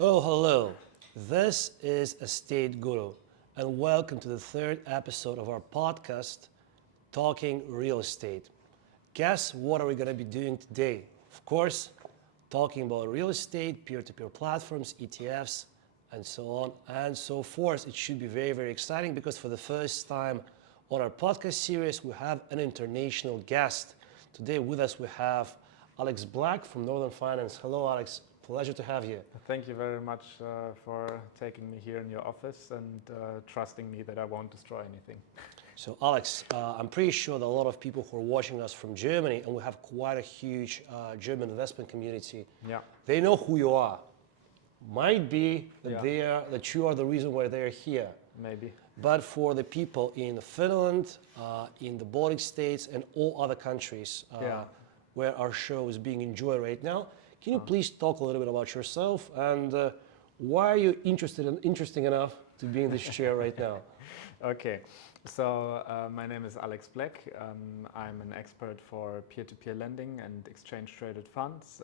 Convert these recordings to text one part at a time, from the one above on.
Oh, hello. This is Estate Guru, and welcome to the third episode of our podcast, Talking Real Estate. Guess what are we going to be doing today? Of course, talking about real estate, peer-to-peer platforms, ETFs, and so on and so forth. It should be very, very exciting because for the first time on our podcast series, we have an international guest. Today with us, we have Alex Black from Northern Finance. Hello, Alex. Pleasure to have you. Thank you very much for taking me here in your office and trusting me that I won't destroy anything. So, Alex, I'm pretty sure that a lot of people who are watching us from Germany, and we have quite a huge German investment community, Yeah. they know who you are. Might be that Yeah. that you are the reason why they're here. Maybe. But for the people in Finland, in the Baltic states, and all other countries Yeah. where our show is being enjoyed right now, can you please talk a little bit about yourself and why are you interesting enough to be in this chair right now? Okay. So my name is Alex Black. I'm an expert for peer-to-peer lending and exchange-traded funds.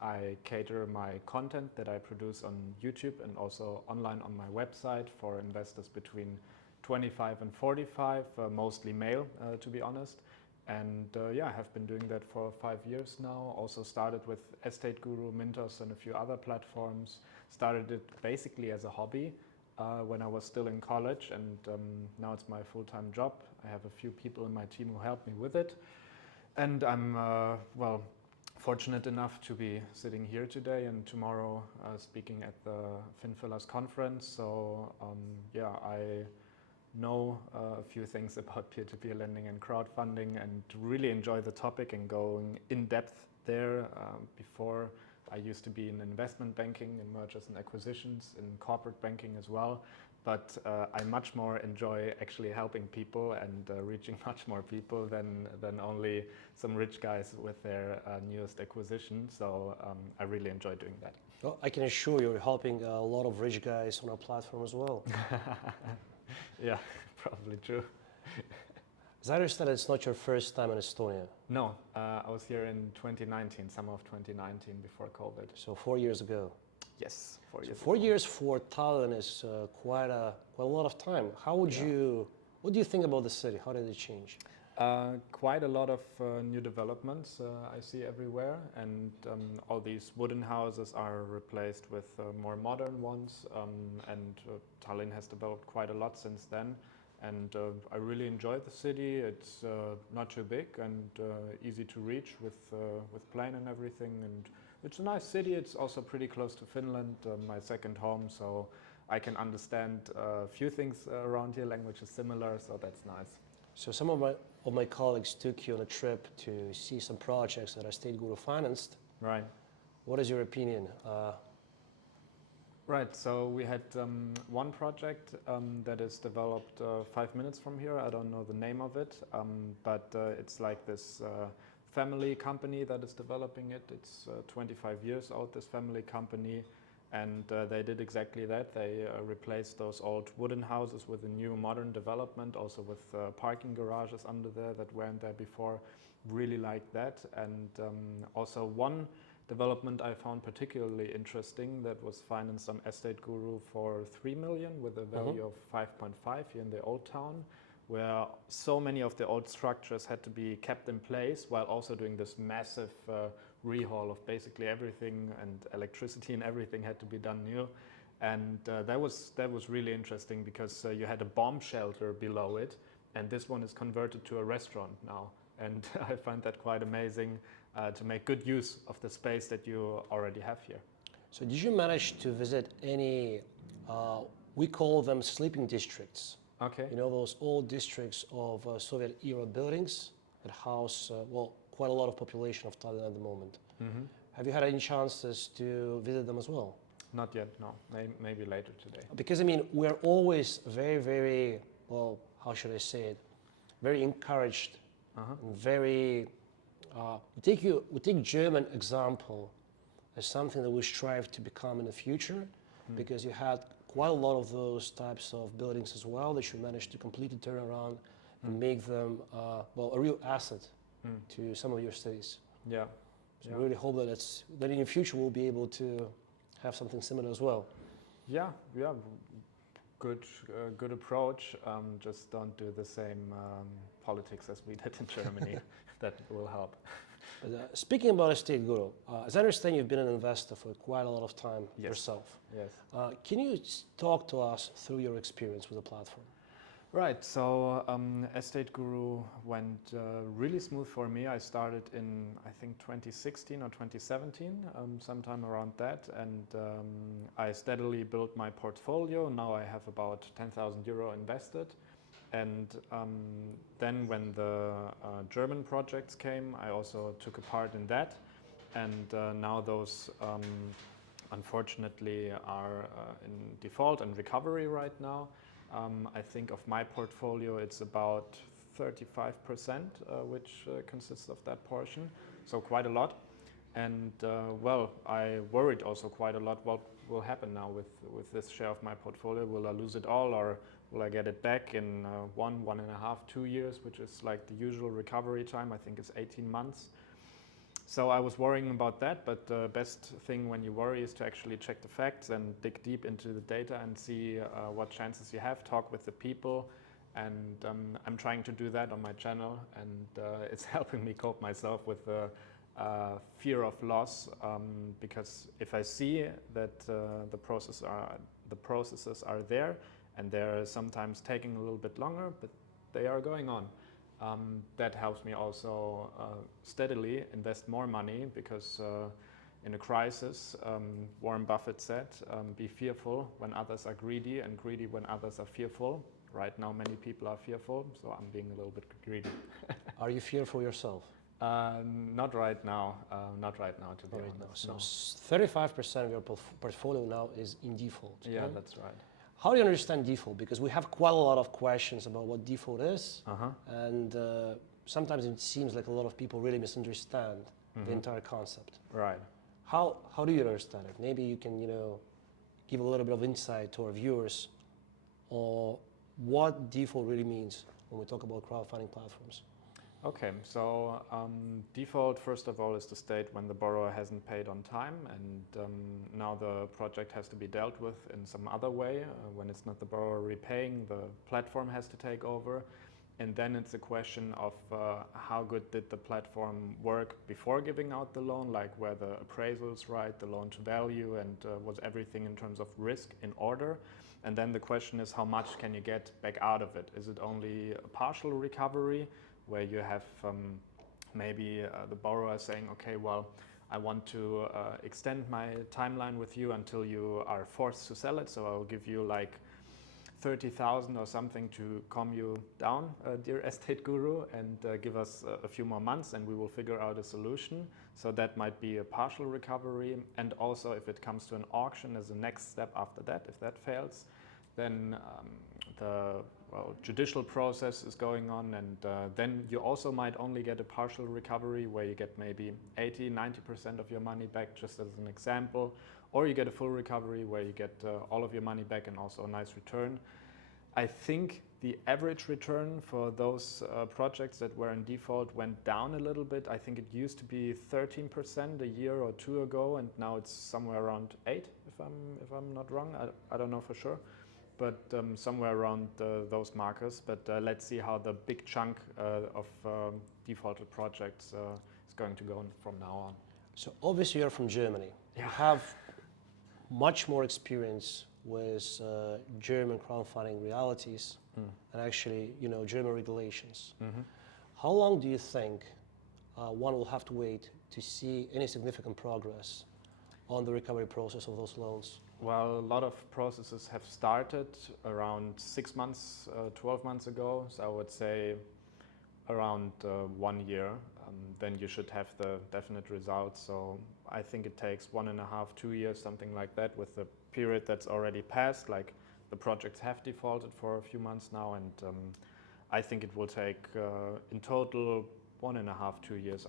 I cater my content that I produce on YouTube and also online on my website for investors between 25 and 45, mostly male, to be honest. And I have been doing that for 5 years now. Also started with Estate Guru, Mintos, and a few other platforms. Started it basically as a hobby when I was still in college, and now it's my full-time job. I have a few people in my team who help me with it. And I'm, fortunate enough to be sitting here today and tomorrow speaking at the FinFillers conference. So I know a few things about peer-to-peer lending and crowdfunding and really enjoy the topic and going in depth there. Before I used to be in investment banking, in mergers and acquisitions, in corporate banking as well. But I much more enjoy actually helping people and reaching much more people than only some rich guys with their newest acquisition. So I really enjoy doing that. Well, I can assure you, you're helping a lot of rich guys on our platform as well. Yeah, probably true. As I understand, it's not your first time in Estonia. No, I was here in 2019, summer of 2019, before COVID. So 4 years ago. Yes, 4 years. 4 years for Tallinn is quite a lot of time. What do you think about the city? How did it change? Quite a lot of new developments I see everywhere, and all these wooden houses are replaced with more modern ones, and Tallinn has developed quite a lot since then. And I really enjoy the city. It's not too big and easy to reach with plane and everything. And it's a nice city. It's also pretty close to Finland, my second home. So I can understand a few things around here. Language is similar, so that's nice. So some of my colleagues took you on a trip to see some projects that Estate Guru financed. Right. What is your opinion? Right, so we had one project that is developed 5 minutes from here. I don't know the name of it, but it's like this family company that is developing it. It's 25 years old, this family company, and they did exactly that. They replaced those old wooden houses with a new modern development, also with parking garages under there that weren't there before. Really like that. And also one development I found particularly interesting that was financed on Estate Guru for 3 million with a value of 5.5 here in the old town, where so many of the old structures had to be kept in place while also doing this massive rehaul of basically everything, and electricity and everything had to be done new. And that was really interesting because you had a bomb shelter below it, and this one is converted to a restaurant now. And I find that quite amazing to make good use of the space that you already have here. So did you manage to visit any, we call them sleeping districts? Okay. You know, those old districts of Soviet era buildings that house, quite a lot of population of Tallinn at the moment. Mm-hmm. Have you had any chances to visit them as well? Not yet, no. Maybe later today. Because I mean, we're always very, very, well, how should I say it? Very encouraged, very. We take German example as something that we strive to become in the future, because you had quite a lot of those types of buildings as well that you managed to completely turn around and make them a real asset to some of your cities. Yeah. So I really hope that in the future we'll be able to have something similar as well. Yeah, yeah, good approach. Just don't do the same politics as we did in Germany. That will help. But speaking about Estate Guru, as I understand, you've been an investor for quite a lot of time Yes. yourself. Yes. Can you talk to us through your experience with the platform? Right, so Estate Guru went really smooth for me. I started in, I think, 2016 or 2017, sometime around that, and I steadily built my portfolio. Now I have about 10,000 euro invested. And then when the German projects came, I also took a part in that. And now those unfortunately are in default and recovery right now. I think of my portfolio, it's about 35%, which consists of that portion, so quite a lot. And well, I worried also quite a lot what will happen now with this share of my portfolio. Will I lose it all, or will I get it back in 1.5, 2 years, which is like the usual recovery time? I think it's 18 months. So I was worrying about that, but the best thing when you worry is to actually check the facts and dig deep into the data and see what chances you have, talk with the people. And I'm trying to do that on my channel, and it's helping me cope myself with the fear of loss, because if I see that the processes are there, and they're sometimes taking a little bit longer, but they are going on. That helps me also steadily invest more money, because in a crisis, Warren Buffett said, be fearful when others are greedy, and greedy when others are fearful. Right now many people are fearful, so I'm being a little bit greedy. Are you fearful yourself? Not right now, to be honest. So 35% of your portfolio now is in default. Yeah, right? that's right. How do you understand default? Because we have quite a lot of questions about what default is, and sometimes it seems like a lot of people really misunderstand the entire concept. Right. How do you understand it? Maybe you can give a little bit of insight to our viewers on what default really means when we talk about crowdfunding platforms. Okay, so default, first of all, is the state when the borrower hasn't paid on time, and now the project has to be dealt with in some other way. When it's not the borrower repaying, the platform has to take over. And then it's a question of how good did the platform work before giving out the loan, like were the appraisals right, the loan to value, and was everything in terms of risk in order? And then the question is, how much can you get back out of it? Is it only a partial recovery, where you have maybe the borrower saying, okay, well, I want to extend my timeline with you until you are forced to sell it, so I'll give you like 30,000 or something to calm you down, dear Estate Guru, and give us a few more months and we will figure out a solution. So that might be a partial recovery. And also if it comes to an auction as a next step after that, if that fails, then the judicial process is going on, and then you also might only get a partial recovery where you get maybe 80–90% of your money back, just as an example, or you get a full recovery where you get all of your money back and also a nice return. I think the average return for those projects that were in default went down a little bit. I think it used to be 13% a year or two ago, and now it's somewhere around 8, if I'm not wrong. I don't know for sure, but somewhere around those markers. But let's see how the big chunk of defaulted projects is going to go from now on. So obviously you're from Germany. You have much more experience with German crowdfunding realities and actually, German regulations. How long do you think one will have to wait to see any significant progress on the recovery process of those loans? Well, a lot of processes have started around 6 months, 12 months ago. So I would say around 1 year. Then you should have the definite results. So I think it takes 1.5, 2 years, something like that, with the period that's already passed. Like the projects have defaulted for a few months now, and I think it will take in total 1.5, 2 years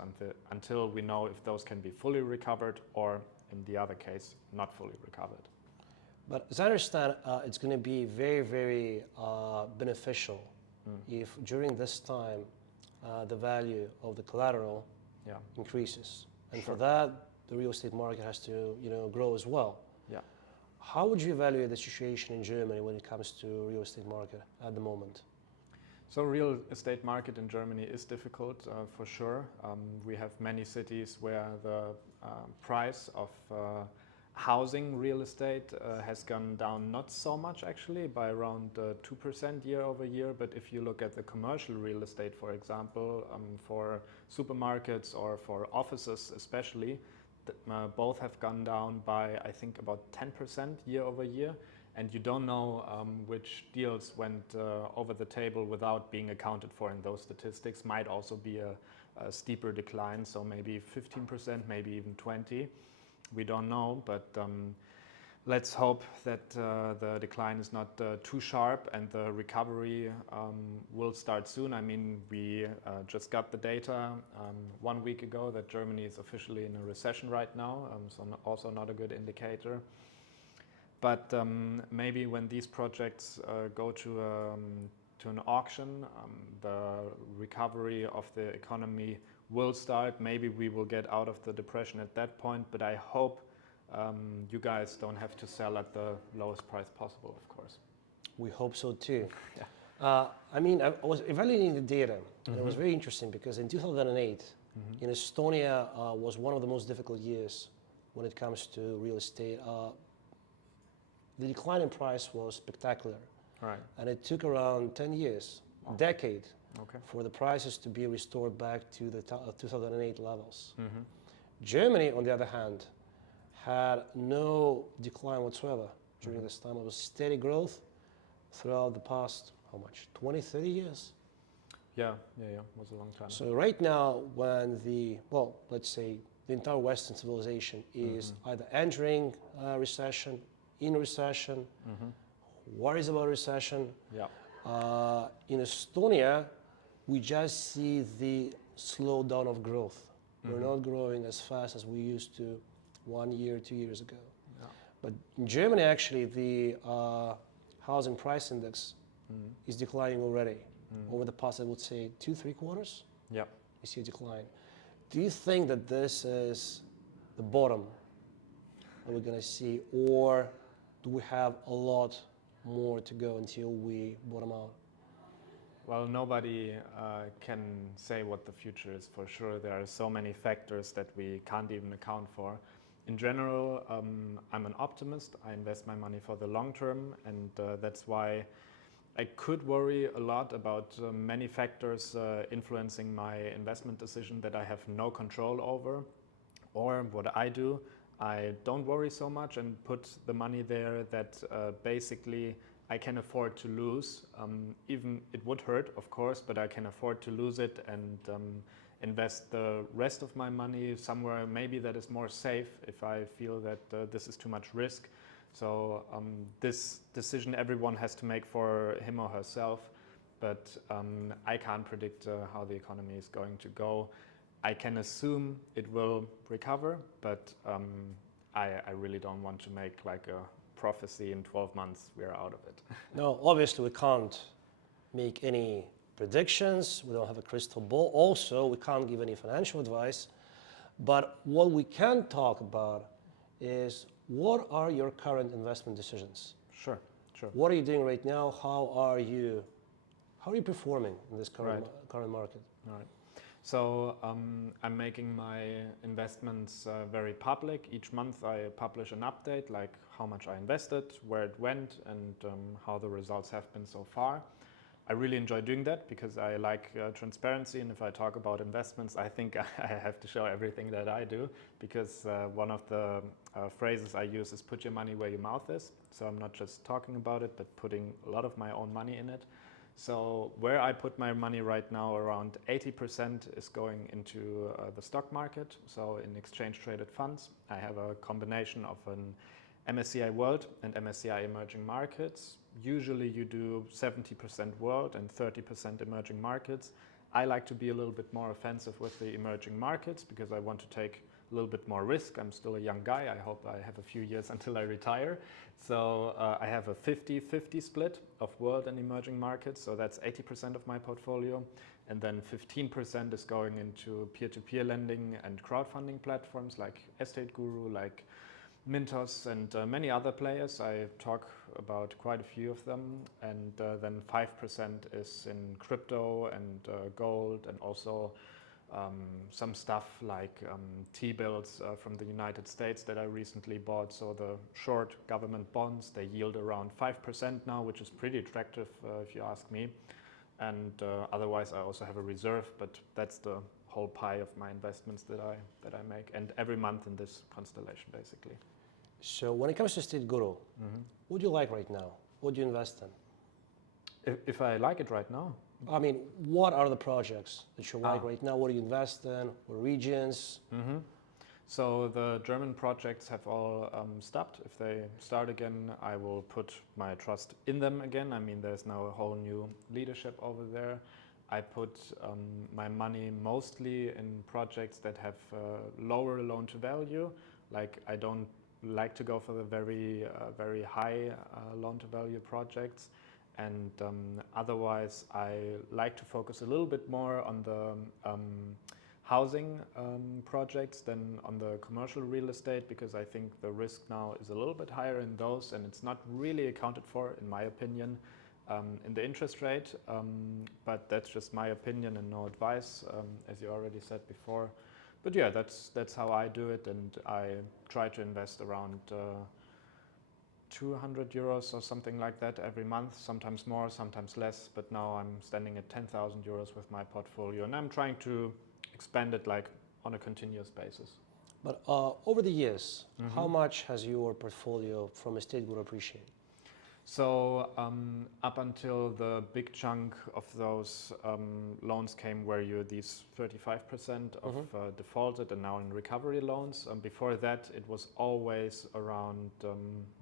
until we know if those can be fully recovered, or in the other case, not fully recovered. But as I understand, it's going to be very, very beneficial if during this time the value of the collateral increases. And for that, the real estate market has to grow as well. Yeah. How would you evaluate the situation in Germany when it comes to real estate market at the moment? So real estate market in Germany is difficult for sure. We have many cities where the price of housing real estate has gone down not so much actually, by around 2% year over year. But if you look at the commercial real estate, for example, for supermarkets or for offices especially, both have gone down by I think about 10% year over year. And you don't know which deals went over the table without being accounted for in those statistics. Might also be a steeper decline, so maybe 15%, maybe even 20%. We don't know, but let's hope that the decline is not too sharp and the recovery will start soon. I mean, we just got the data 1 week ago that Germany is officially in a recession right now, so also not a good indicator. But maybe when these projects go to an auction, the recovery of the economy will start. Maybe we will get out of the depression at that point. But I hope you guys don't have to sell at the lowest price possible, of course. We hope so too. Yeah. I mean, I was evaluating the data, and it was very interesting because in 2008, in Estonia was one of the most difficult years when it comes to real estate. The decline in price was spectacular. Right. And it took around 10 years, a decade, Okay. for the prices to be restored back to the 2008 levels. Germany, on the other hand, had no decline whatsoever during this time. It was steady growth throughout the past, how much, 20, 30 years? Yeah, it was a long time. So right now, when let's say the entire Western civilization is either entering recession, in recession, worries about recession. Yeah. In Estonia, we just see the slowdown of growth. We're not growing as fast as we used to 1 year, 2 years ago. Yeah. But in Germany, actually, the housing price index is declining already. Over the past, I would say, 2-3 quarters, Yeah. we see a decline. Do you think that this is the bottom that we're going to see, or do we have a lot more to go until we bottom out? Well, nobody can say what the future is for sure. There are so many factors that we can't even account for. In general, I'm an optimist. I invest my money for the long term, and that's why I could worry a lot about many factors influencing my investment decision that I have no control over. Or what I do, I don't worry so much and put the money there that basically I can afford to lose. Even it would hurt, of course, but I can afford to lose it and invest the rest of my money somewhere maybe that is more safe if I feel that this is too much risk. So this decision everyone has to make for him or herself, but I can't predict how the economy is going to go. I can assume it will recover, but I really don't want to make like a prophecy in 12 months we're out of it. No, obviously we can't make any predictions. We don't have a crystal ball. Also, we can't give any financial advice. But what we can talk about is what are your current investment decisions? Sure. What are you doing right now? How are you performing in this current market? Right. So I'm making my investments very public. Each month I publish an update, like how much I invested, where it went, and how the results have been so far. I really enjoy doing that because I like transparency, and if I talk about investments, I think I have to show everything that I do, because one of the phrases I use is put your money where your mouth is. So I'm not just talking about it, but putting a lot of my own money in it. So where I put my money right now, around 80% is going into the stock market, so in exchange traded funds. I have a combination of an MSCI World and MSCI Emerging Markets. Usually you do 70% world and 30% emerging markets. I like to be a little bit more offensive with the emerging markets because I want to take a little bit more risk. I'm still a young guy. I hope I have a few years until I retire. So I have a 50-50 split of world and emerging markets. So that's 80% of my portfolio. And then 15% is going into peer-to-peer lending and crowdfunding platforms like Estate Guru, like Mintos and many other players. I talk about quite a few of them, and then 5% is in crypto and gold, and also some stuff like T-bills from the United States that I recently bought. So the short government bonds, they yield around 5% now, which is pretty attractive if you ask me. And otherwise I also have a reserve, but that's the whole pie of my investments that I make, and every month in this constellation basically. So when it comes to State Guru, what do you like right now? What do you invest in? If I like it right now? I mean, what are the projects that you like right now? What do you invest in? What regions? So the German projects have all stopped. If they start again, I will put my trust in them again. I mean, there's now a whole new leadership over there. I put my money mostly in projects that have lower loan to value. Like, I don't like to go for the very high loan to value projects. And otherwise, I like to focus a little bit more on the housing projects than on the commercial real estate, because I think the risk now is a little bit higher in those, and it's not really accounted for, in my opinion, in the interest rate. But that's just my opinion and no advice, as you already said before. But yeah, that's how I do it, and I try to invest around 200 euros or something like that every month, sometimes more, sometimes less. But now I'm standing at 10,000 euros with my portfolio, and I'm trying to expand it like on a continuous basis. But over the years, how much has your portfolio from Estate Guru appreciated? So up until the big chunk of those loans came, where you these 35% of defaulted and now in recovery loans. Before that, it was always around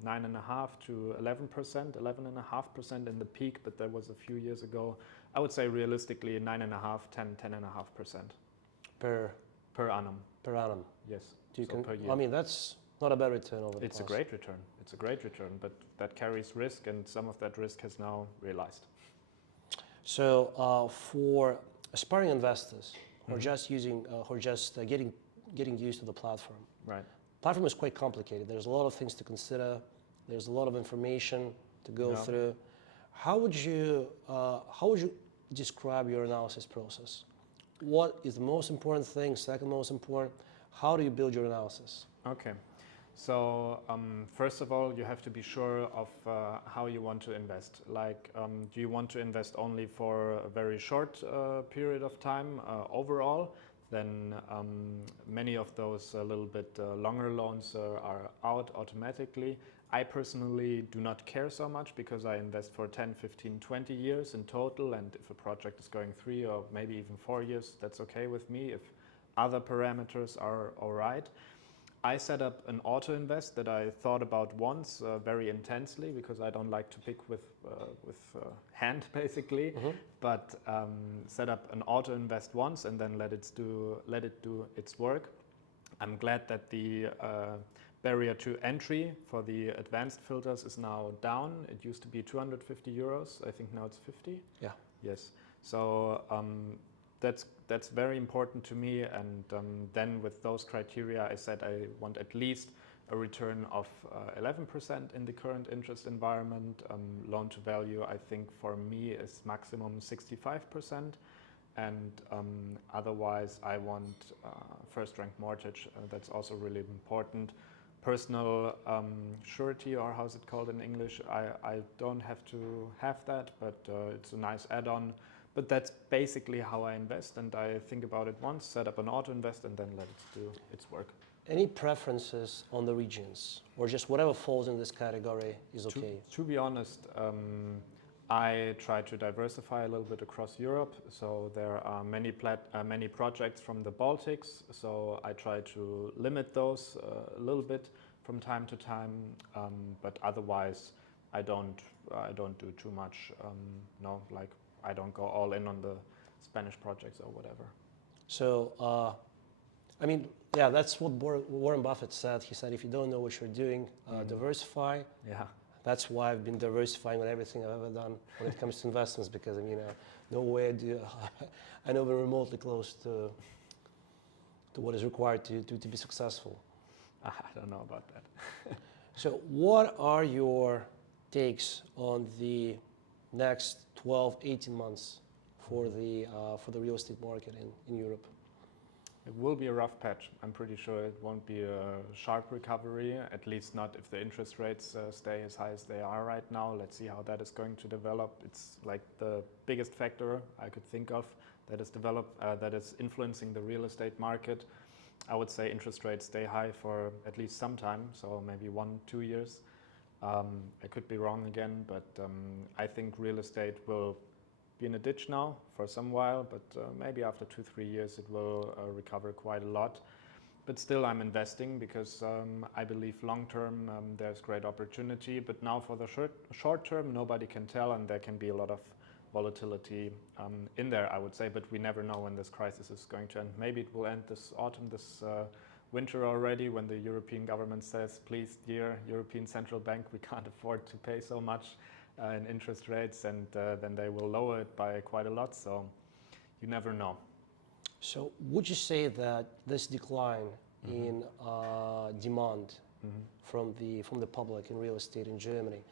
9.5 to 11%, 11.5% in the peak, but that was a few years ago. I would say realistically 9.5, 10.5% per annum. Per annum. Yes. Per year. I mean, that's not a bad return over the It's a great return. It's a great return, but that carries risk, and some of that risk has now realized. So for aspiring investors who are just using, who are just getting used to the platform, right? Platform is quite complicated. There's a lot of things to consider. There's a lot of information to go through. How would you describe your analysis process? What is the most important thing? Second most important? How do you build your analysis? Okay. So first of all, you have to be sure of how you want to invest. Like, do you want to invest only for a very short period of time overall? Then many of those a little bit longer loans are out automatically. I personally do not care so much, because I invest for 10, 15, 20 years in total, and if a project is going 3 or maybe even 4 years, that's okay with me if other parameters are all right. I set up an auto invest that I thought about once very intensely, because I don't like to pick with hand basically, but set up an auto invest once and then let it do its work. I'm glad that the barrier to entry for the advanced filters is now down. It used to be 250 euros. I think now it's 50. Yeah. Yes. So that's very important to me, and then with those criteria, I said I want at least a return of 11% in the current interest environment. Loan to value, I think for me, is maximum 65%, and otherwise I want first rank mortgage. That's also really important. Personal surety, or how's it called in English? I don't have to have that, but it's a nice add-on. But that's basically how I invest, and I think about it once, set up an auto invest, and then let it do its work. Any preferences on the regions, or just whatever falls in this category is okay? To be honest, I try to diversify a little bit across Europe. So there are many projects from the Baltics. So I try to limit those a little bit from time to time. But otherwise, I don't do too much. No, like, I don't go all in on the Spanish projects or whatever. So, I mean, yeah, that's what Warren Buffett said. He said, if you don't know what you're doing, diversify. Yeah. That's why I've been diversifying with everything I've ever done when it comes to investments, because I mean, no way I know we're remotely close to what is required to be successful. I don't know about that. So what are your takes on the next 12, 18 months for the real estate market in Europe? It will be a rough patch. I'm pretty sure it won't be a sharp recovery, at least not if the interest rates stay as high as they are right now. Let's see how that is going to develop. It's like the biggest factor I could think of that is influencing the real estate market. I would say interest rates stay high for at least some time, so maybe 1-2 years. I could be wrong again, but I think real estate will be in a ditch now for some while, but maybe after 2-3 years it will recover quite a lot. But still I'm investing because I believe long term there's great opportunity, but now for the short term nobody can tell, and there can be a lot of volatility in there, I would say, but we never know when this crisis is going to end. Maybe it will end this autumn, this winter already, when the European government says, please, dear European Central Bank, we can't afford to pay so much in interest rates, and then they will lower it by quite a lot, so you never know. So would you say that this decline in demand from the public in real estate in Germany,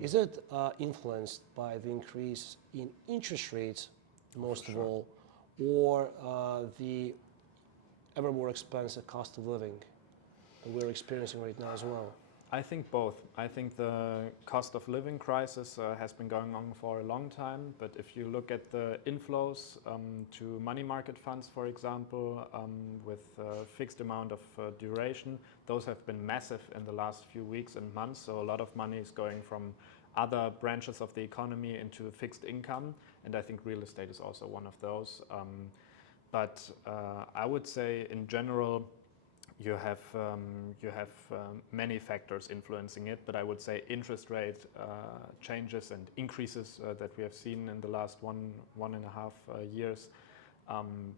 is it influenced by the increase in interest rates most of all, or the ever more expensive cost of living that we're experiencing right now as well? I think both. I think the cost of living crisis has been going on for a long time, but if you look at the inflows to money market funds, for example, with a fixed amount of duration, those have been massive in the last few weeks and months. So a lot of money is going from other branches of the economy into fixed income, and I think real estate is also one of those. But I would say in general, you have many factors influencing it, but I would say interest rate changes and increases that we have seen in the last one and a half years,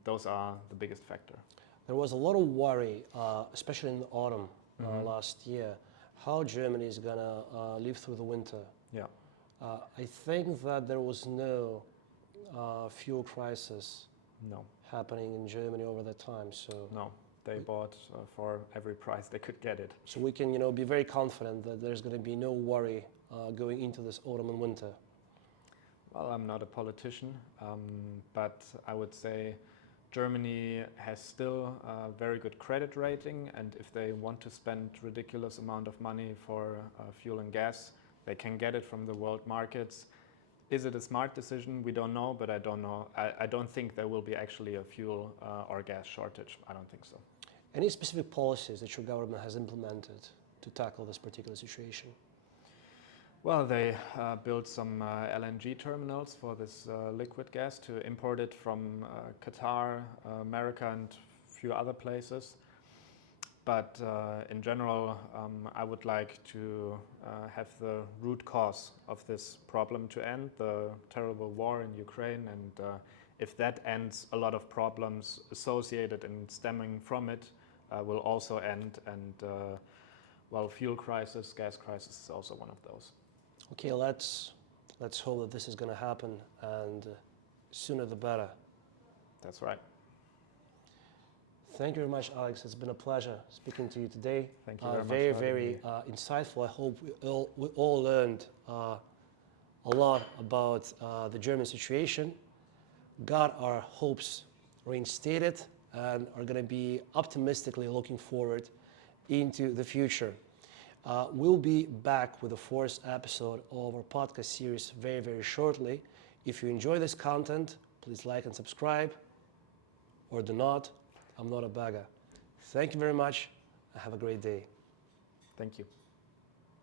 those are the biggest factor. There was a lot of worry, especially in the autumn last year, how Germany is going to live through the winter. Yeah. I think that there was no fuel crisis happening in Germany over that time. So no. They bought for every price they could get it. So we can, be very confident that there's going to be no worry going into this autumn and winter. Well, I'm not a politician, but I would say Germany has still a very good credit rating, and if they want to spend ridiculous amount of money for fuel and gas, they can get it from the world markets. Is it a smart decision? We don't know, but I don't know. I don't think there will be actually a fuel or gas shortage. I don't think so. Any specific policies that your government has implemented to tackle this particular situation? Well, they built some LNG terminals for this liquid gas to import it from Qatar, America, and a few other places. But in general, I would like to have the root cause of this problem to end, the terrible war in Ukraine, and if that ends, a lot of problems associated and stemming from it will also end, and well, fuel crisis, gas crisis is also one of those. Okay, let's hope that this is going to happen, and sooner the better. That's right. Thank you very much, Alex. It's been a pleasure speaking to you today. Thank you very much. Very insightful. I hope we all learned a lot about the German situation, got our hopes reinstated, and are going to be optimistically looking forward into the future. We'll be back with the fourth episode of our podcast series very, very shortly. If you enjoy this content, please like and subscribe, or do not. I'm not a bagger. Thank you very much, and have a great day. Thank you.